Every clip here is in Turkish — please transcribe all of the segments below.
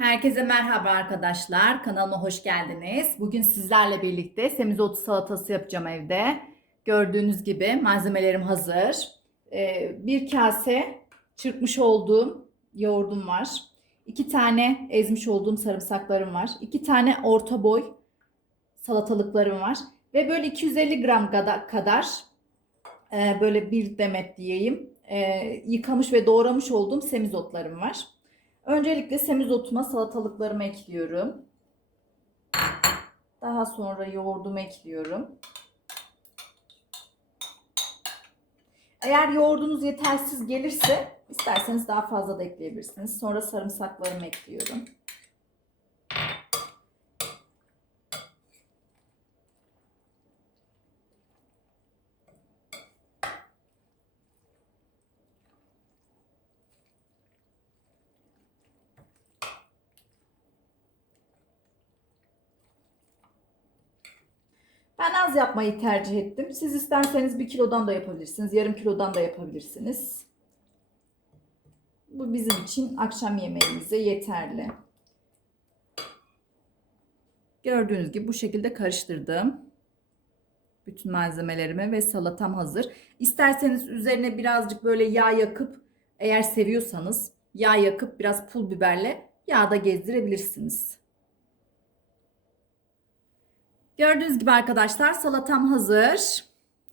Herkese merhaba arkadaşlar. Kanalıma hoş geldiniz. Bugün sizlerle birlikte semizotu salatası yapacağım evde. Gördüğünüz gibi malzemelerim hazır. Ee, bir kase çırpmış olduğum yoğurdum var. İki tane ezmiş olduğum sarımsaklarım var. İki tane orta boy salatalıklarım var. Ve böyle 250 gram kadar, e, böyle bir demet diyeyim e, yıkamış ve doğramış olduğum semizotlarım var. Öncelikle semizotuma salatalıklarımı ekliyorum. Daha sonra yoğurdumu ekliyorum. Eğer yoğurdunuz yetersiz gelirse isterseniz daha fazla da ekleyebilirsiniz. Sonra sarımsaklarımı ekliyorum. Ben az yapmayı tercih ettim. Siz isterseniz bir kilodan da yapabilirsiniz. Yarım kilodan da yapabilirsiniz. Bu bizim için akşam yemeğimize yeterli. Gördüğünüz gibi bu şekilde karıştırdım. Bütün malzemelerimi ve salatam hazır. İsterseniz üzerine birazcık böyle yağ yakıp eğer seviyorsanız yağ yakıp biraz pul biberle yağda gezdirebilirsiniz. Gördüğünüz gibi arkadaşlar salatam hazır.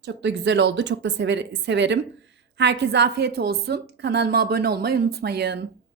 Çok da güzel oldu. Çok da sever, severim. Herkese afiyet olsun. Kanalıma abone olmayı unutmayın.